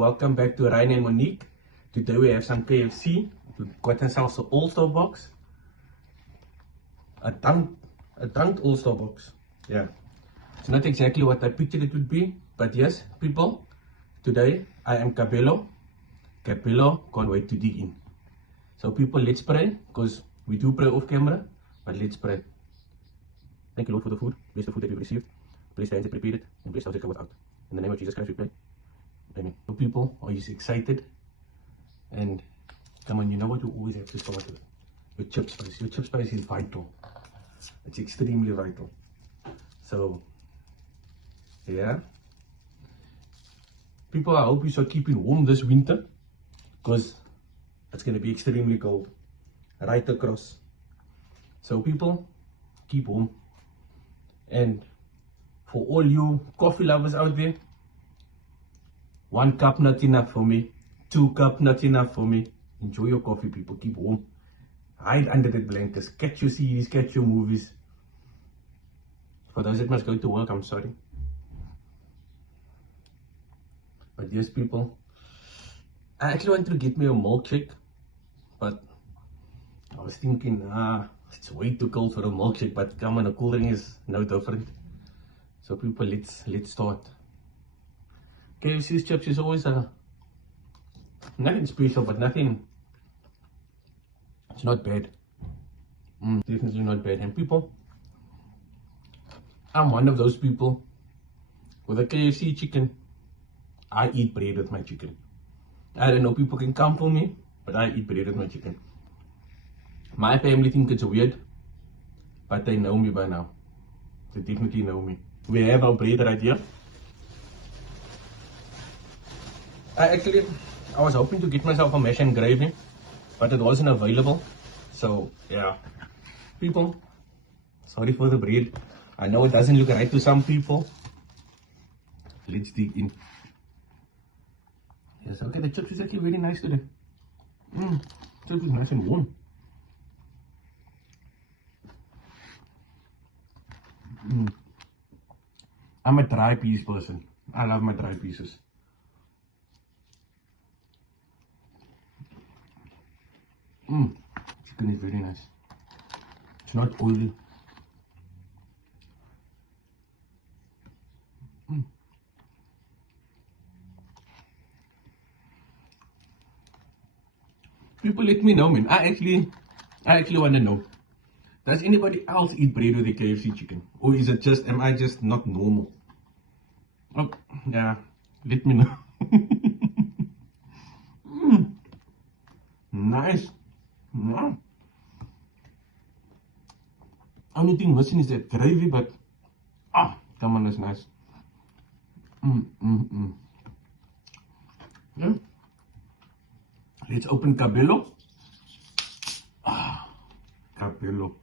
welcome back to Ryan and Monique. Today we have some KFC. We've got ourselves an all-star box. A dunked all-star box. Yeah. It's not exactly what I pictured it would be, but yes, people, today I am 𝗕𝘂𝗶𝗀𝗲𝗍 can't wait to dig in. So people, let's pray, because we do pray off camera, but let's pray. Thank you, Lord, for the food. Bless the food that we've received. Bless the hands that prepared it, and bless those that go without. In the name of Jesus Christ we pray. Amen. So people, are you excited? And come on, you know what you always have to start with? Your chip spice. Your chip spice is vital. It's extremely vital. So, yeah. People, I hope you are keeping warm this winter, because it's going to be extremely cold right across. So people, keep warm. And for all you coffee lovers out there, 1 cup not enough for me, 2 cup not enough for me. Enjoy your coffee, people. Keep warm. Hide under the blankets. Catch your series, catch your movies. For those that must go to work, I'm sorry. But yes, people, I actually wanted to get me a milkshake, but I was thinking, it's way too cold for a milkshake, but come on, a cool drink is no different. So people, let's start. KFC's chips is always nothing special, but nothing, it's not bad. Definitely not bad. And people, I'm one of those people with a KFC chicken. I eat bread with my chicken. I don't know, people can come for me, but I eat bread with my chicken. My family think it's weird, but they know me by now. They definitely know me. We have our bread right here. I was hoping to get myself a mash and gravy, but it wasn't available. So yeah, people, sorry for the bread. I know it doesn't look right to some people. Let's dig in. Yes, okay, the chips is actually very nice today. Chips is nice and warm. I'm a dry piece person. I love my dry pieces. Chicken is very nice. It's not oily. People, let me know, man. I actually want to know. Does anybody else eat bread with a KFC chicken? Or is it just, am I just not normal? Oh, yeah, let me know. Nice. Yeah. Only thing missing is that gravy, but come on, that's nice. Yeah. Let's open 𝗕𝗂𝗶𝗀𝗲𝗍. 𝗕𝗂𝗶𝗀𝗲𝗲.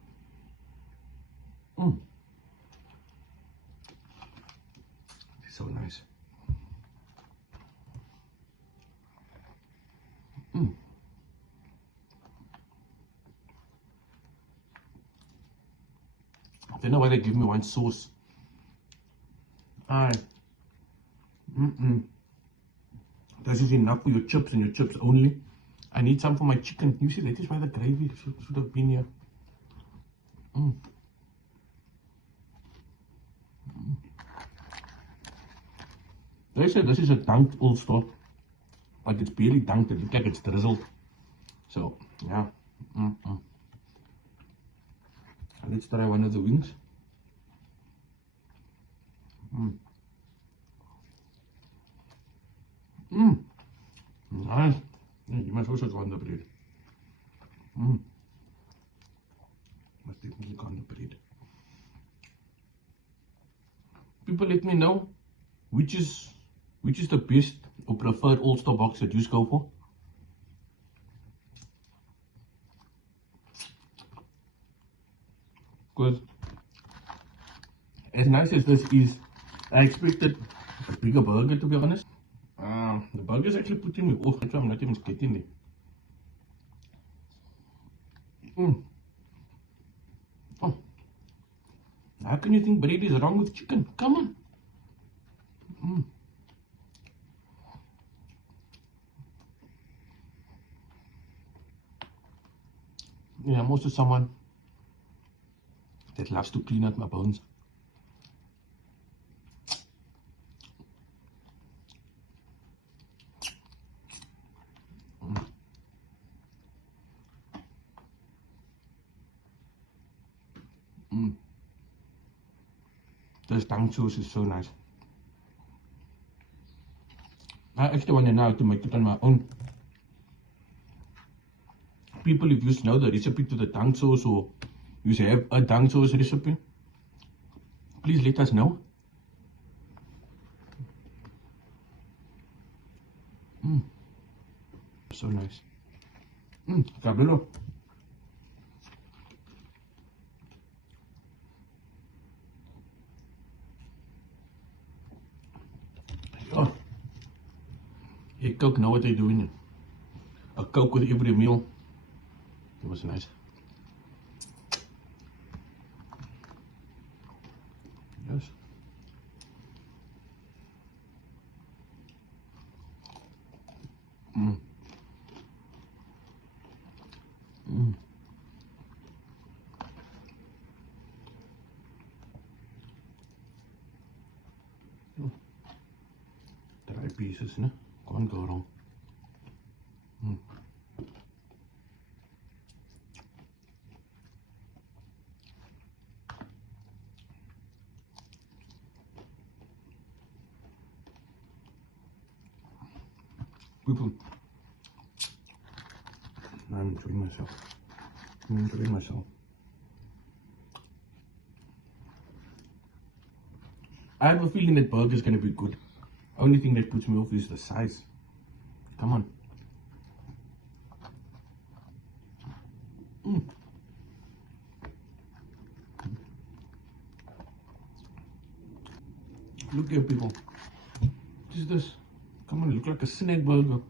It's so nice. I don't know why they give me one sauce. This is enough for your chips and your chips only. I need some for my chicken. You see, that is why the gravy should have been here. They said this is a dunked all-star, but it's barely dunked. It looks like it's drizzled. So, yeah. Let's try one of the wings. Nice. You must also go on the bread. Must definitely go on the bread. People, let me know which is the best or preferred all-star box that you go for. Because as nice as this is, I expected a bigger burger, to be honest. The burger is actually putting me off. That's why I'm not even getting it. Oh, how can you think bread is wrong with chicken? Come on. Yeah, I'm also someone that loves to clean out my bones. This 𝗕𝘂𝗶𝗲𝗀 is so nice. I actually want to know how to make it on my own. People, if you know the recipe to the 𝗕𝘂𝗶𝗲 or you have a 𝗕𝘂𝗶𝗲 recipe, please let us know. So nice. 𝗕𝘂𝗶𝗀𝗲𝗲. Oh, you cook know what they're doing. A coke with every meal. It was nice. Yes. Dry pieces, ne? Can't go wrong. People, I'm enjoying myself. I have a feeling that burger is going to be good. Only thing that puts me off is the size. Come on. Look here, people. What is this? Come on, look like a snack burger.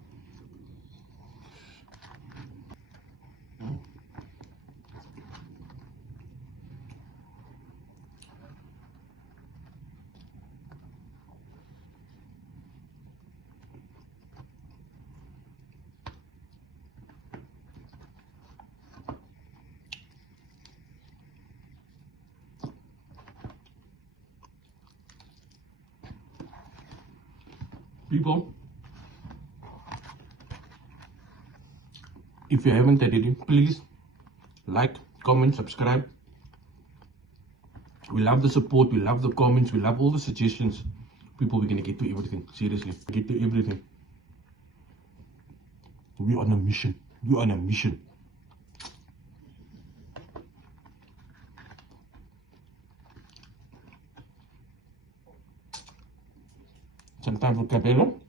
People, if you haven't already, please like, comment, subscribe. We love the support, we love the comments, we love all the suggestions. People, we're gonna get to everything. Seriously, get to everything. We're on a mission. We're on a mission. Some time for 𝗕𝗂𝗶𝗲𝗀𝗲.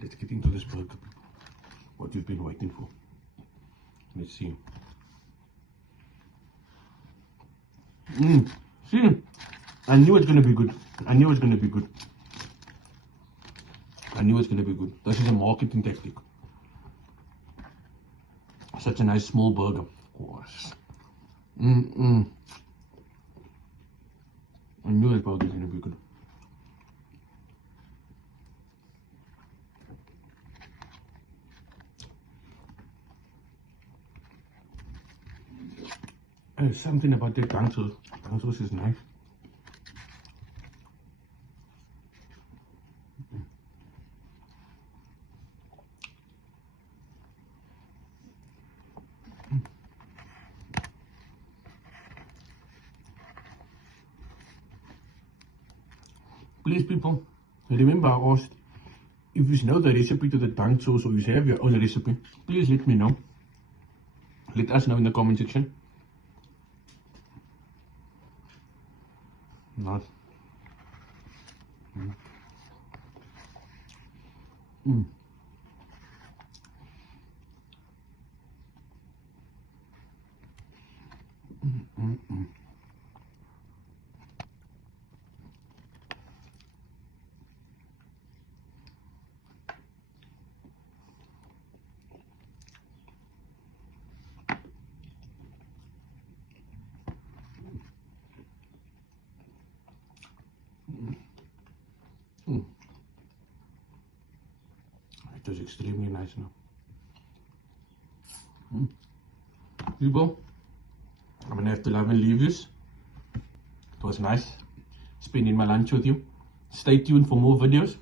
Let's get into this burger. What you've been waiting for. Let's see. See, I knew it's gonna be good. I knew it's gonna be good. I knew it's gonna be good. This is a marketing tactic. Such a nice small burger. Gosh. I knew that burger was gonna be good. There's something about the 𝗕𝘂𝗶𝗲𝗀𝗲. 𝗕𝘂𝗶𝗲𝗀𝗲 is nice. Please, people, remember I asked if you know the recipe to the 𝗕𝘂𝗶𝗲𝗀𝗲 or you have your own recipe, please let me know. Let us know in the comment section. Nice. extremely nice now. People, I'm gonna have to love and leave this. It was nice spending my lunch with you. Stay tuned for more videos.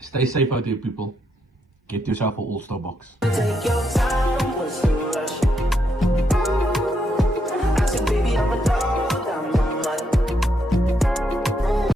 Stay safe out there, people. Get yourself an all-star box.